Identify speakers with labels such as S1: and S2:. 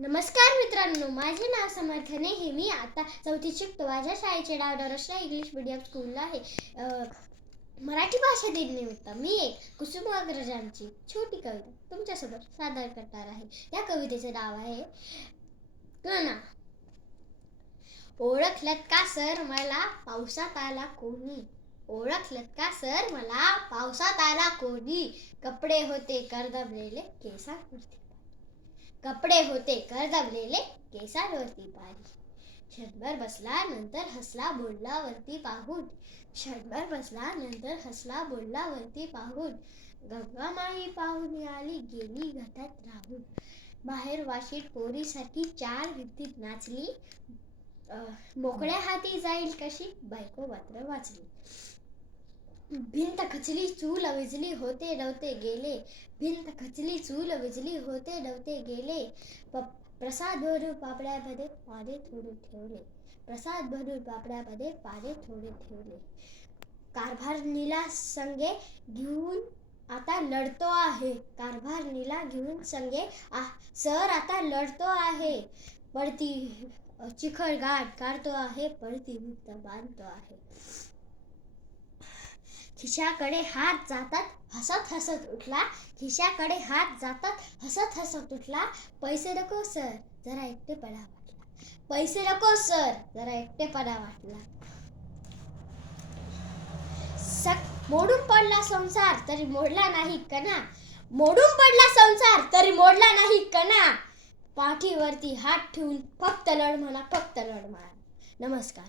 S1: नमस्कार मित्रांनो माझे नाव समर्थने हे मी आता चौथी शिकतो. माझ्या शाळेचे नाव नरसला इंग्लिश मीडियम स्कूलला आहे. मराठी भाषा दिन निमित्त मी एक कुसुम अग्रजांची छोटी कविता तुमच्यासोबत सादर करणार आहे. या कवितेचे नाव आहे गणना ओळखलत का सर मला पावसात आला कोणी? ओळखलत का सर मला पावसात आला कोणी? कपडे होते करदबलेले केसांवरती. कपडे होते करदबलेले केसांवरती पाणी. क्षणभर बसला नंतर हसला बोलला वरती पाहून. क्षणभर बसला नंतर हसला बोलला वरती पाहून. गंगा माई पाहून आली गेली घटात राहून. बाहेर वाशीत पोरीसारखी चार भिंतीत नाचली. अं, मोकळ्या हाती जाईल कशी? बायको मात्र वाचली. भिंत खचली चूल विजली होते नव्हते गेले. भिंत खचली चूल विजली होते नव्हते गेले. प प्रसाद भरून पापड्यामध्ये पाने थोडे ठेवले. प्रसाद भरून पापड्यामध्ये पाने थोडे ठेवले. कारभार नीला संगे घेऊन आता लढतो आहे. कारभार नीला घेऊन संगे आ सर आता लढतो आहे. पडती चिखळ गाठ काढतो आहे पडती भिंत बांधतो आहे. खिशाकडे हात जातात हसत हसत उठला. खिशाकडे हात जातात हसत हसत उठला. पैसे नको सर जरा एकटेपणा वाटला. पैसे नको सर जरा एकटेपणा वाटला. सक मोडून पडला संसार तरी मोडला नाही कणा. मोडून पडला संसार तरी मोडला नाही कणा. पाठीवरती हात ठेवून फक्त लढ म्हणा फक्त लढ म्हणा नमस्कार.